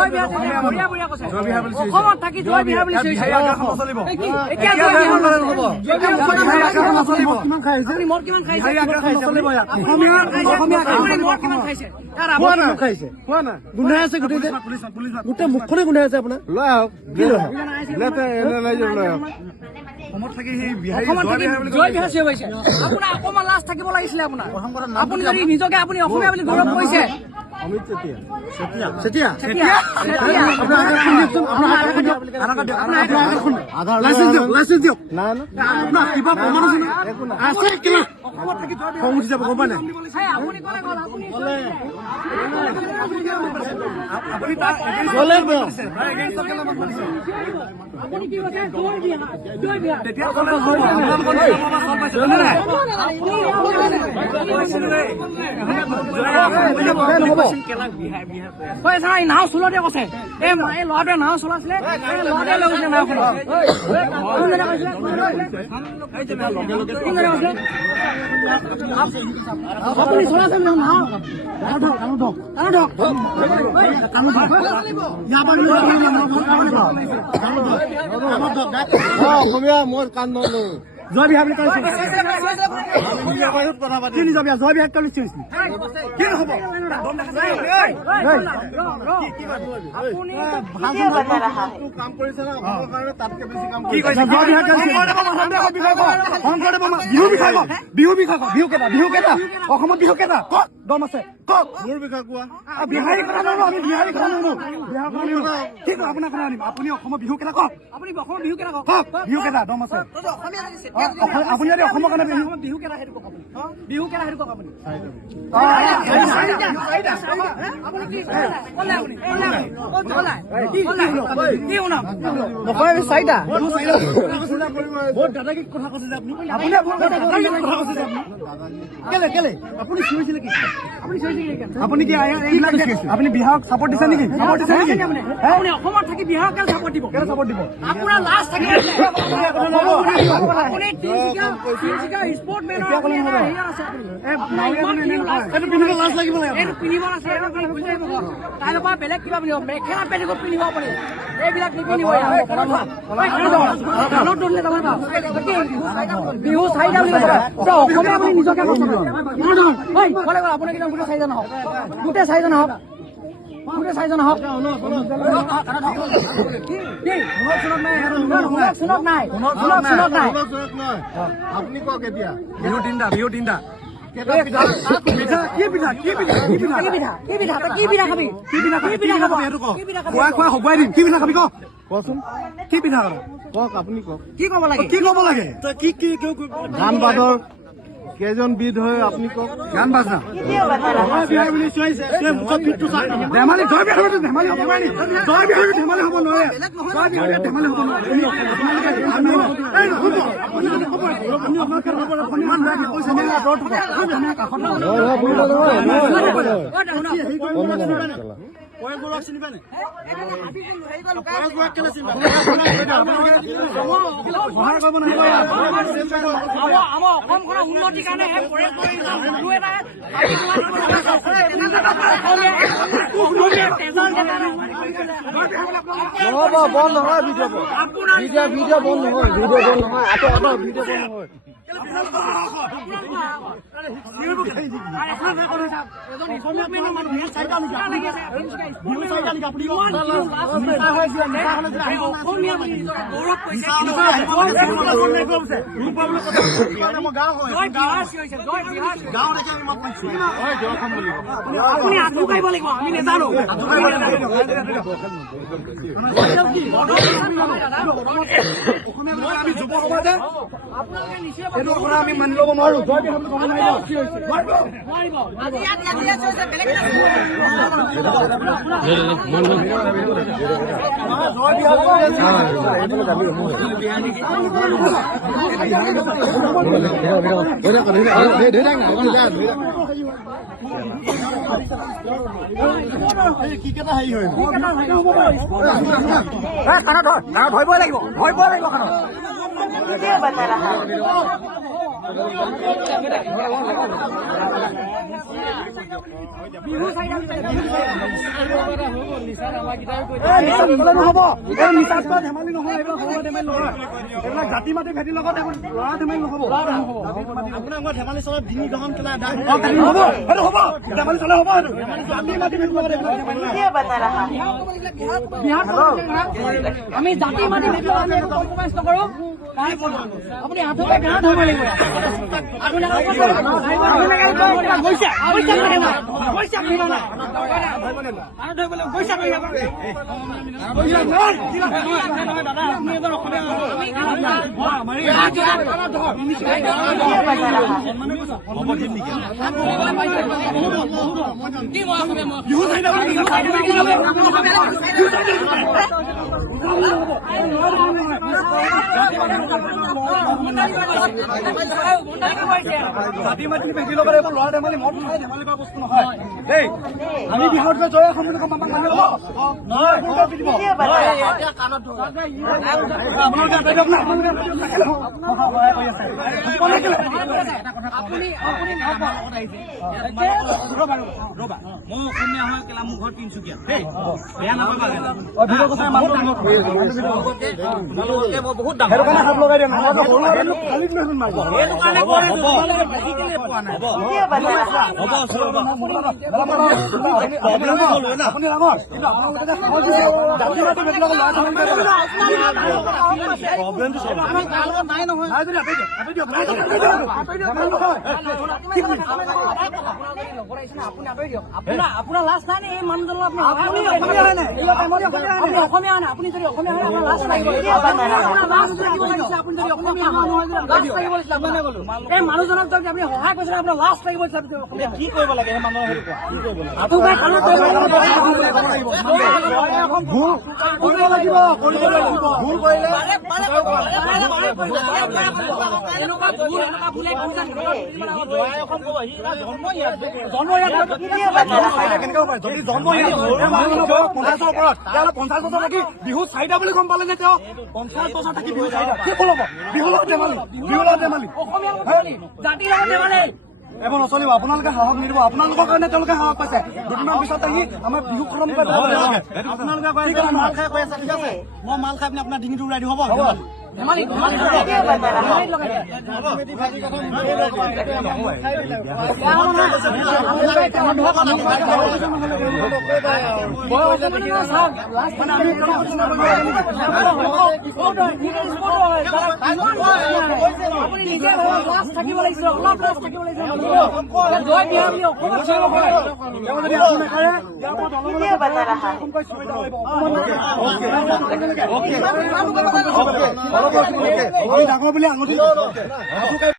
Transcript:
জয় বিহাৰ বঢ়িয়া বঢ়িয়া কৈছে অসমত থাকি জয় বিহাৰ বুলি কৈছে এতিয়া জয় বিহাৰ নহ'ব কিমান খাইছে আপুনি মোৰ কিমান খাইছে নচলিব ইয়াত অসমীয়া মোৰ কিমান খাইছে খোৱা না খাইছে খোৱা না গুন্ধাই আছে গোটেই মুখখনে গুন্ধাই আছে আপোনাৰ লৈ আহক কি লৈ আহক অসমত থাকি সেই জয় বিহাৰ চিঞৰ পাইছে আপোনাৰ অকণমান লাজ থাকিব লাগিছিলে আপোনাৰ আপুনি যদি নিজকে আপুনি অসমীয়া বুলি গৌৰৱ কৰিছে অমিত চেতিয়া নাও চলোৱা কৈছে এই ল'ৰাটোৱে নাও চলাইছিলে ল'ৰাটোৱে লৈ গৈছিলে নাওখন আপুনি চলাইছে অসমীয়া মোৰ কান্দ জয় বিহাৰ বুলি কৈছে জয় বিহাৰ কৰিছে কি নহ'ব কাম কৰিছে না কাৰণে তাতকে বেছি কাম কৰিছে বিহু কেইটা অসমত বিহু কেইটা কওক দম আছে কওক মোৰ বিষয়ে কোৱা বিহাৰী কথা জানো আমি বিহাৰী কথা জানো কি কয় আপোনাৰ কথা আনিম আপুনি অসমৰ বিহু কেইটা কওক আপুনি অসমৰ বিহু কেইটা কওক বিহু কেইটা দম আছে আপুনি যদি অসমৰ কাৰণে বিহু কেইটা সেইটো কওক আপুনি বিহু কেইটা সেইটো কওক আপুনি চাৰিটা বহুত দাদাগিৰি কথা কৈছে যে কেলে আপুনি চিঞৰিছিলে কি আপুনি কি আপুনি বিহাৰক চাপৰ্ট দিছে নেকি আপুনি অসমত থাকি বিহাৰক কেলে চাপৰ্ট দিব আপোনাৰ লাজ থাকিব আপুনি স্পৰ্ট মেনৰ লাজ লাগিব এইটো পিন্ধিব আছে কাইলৈ পৰা বেলেগ কিবা পিন্ধিব মেখেলা পেটিকোট পিন্ধিব আপুনি এইবিলাক নিপিন্ধিব বিহু চাৰিটা বুলি কৈছে অসমীয়া আপুনি নিজকে আপুনি গোটেই চাৰিজন হওক গোটেই চাৰিজন হওক নাই আপুনি কওক এতিয়া বিহু তিনিটা গান বাদৰ কেইজন বিধ হয় আপুনি কওক গান বাজনা ধেমালি জয় বিহাৰ ধেমালি হ'ব নোৱাৰে উন্নতিৰ কাৰণে বন্ধ নহয় ভিডিঅ' বন্ধ নহয় আপুনি আঁঠু কাঢ়িব লাগিব আমি নেজানো আমি যুৱ সমাজে আমি মানি ল'ব নোৱাৰো ভয় লাগিব নহ'ব এই নিচাত ধেমালি নহয়, এইবিলাক ধেমালি নহয়, এইবিলাক জাতি মাতি ভেটি লগত ল'ৰা ধেমালি নহ'ব। আপোনাৰ ধেমালি চলাই ডিঙি গ্ৰহণ খেলা হ'ব, সেইটো হ'ব, ধেমালি চলাই হ'ব, সেইটো জাতি মাতি ভেটি লগত আমি জাতি মাতি ভেটি লগত কম্প্ৰমাইজ নকৰো। আপুনি হাততে গা ধৰিব লাগিব। জাতি মাতি ভেটি লগত এইবোৰ ল'ৰা ধেমালি মদ খাই ধেমালি কৰা বস্তু নহয় দেই। আমি বিহুত যে জয় অসম বুলি কম, আমাক মানি ল'ব নহয়। মই অসমীয়া হয় কেলা মোৰ ঘৰ তিনচুকীয়া দেই, বেয়া নাপাবা। মই বহুত ডাঙৰ আপোনাৰ লাজ নাই নে? এই মানুহজনৰ আপুনি অসমীয়া হয় নাই? অসমীয়া হয় নাই? আপুনি যদি অসমীয়া হয় আপোনাৰ লাজ লাগিব। আপুনি যদি অসমীয়া এই মানুহজনক যদি আপুনি সহায় কৰিছে আপোনাৰ লাজ লাগিব। কি কৰিব লাগে সেই মানুহৰ সেইটো বিহু চাৰিটা বুলি গম পালে নে? তেওঁ 50 বছৰ থাকি বিহু চাৰিটা কি ক'ব? বিহু লগত ধেমালি, বিহু লগত ধেমালি, অসমীয়া জাতিৰ লগত ধেমালি এইবোৰ নচলিব। আপোনালোকে সাহস নিদিব, আপোনালোকৰ কাৰণে তেওঁলোকে সাহস পাইছে। দুদিনমান পিছত আহি আমাৰ বিহু খতম কৰি আপোনালোকে মাল খাই কৈ আছে, ঠিক আছে? মই মাল খাই পিনে আপোনাৰ ডিঙিটো উৰাই দিওঁ, হ'ব? ধেমালি থাকিব লাগিছিল, অলপ লাজ থাকিব লাগিছিল। জয় বিহা বুলি অসমত ডাঙৰ বুলি আঙুঠি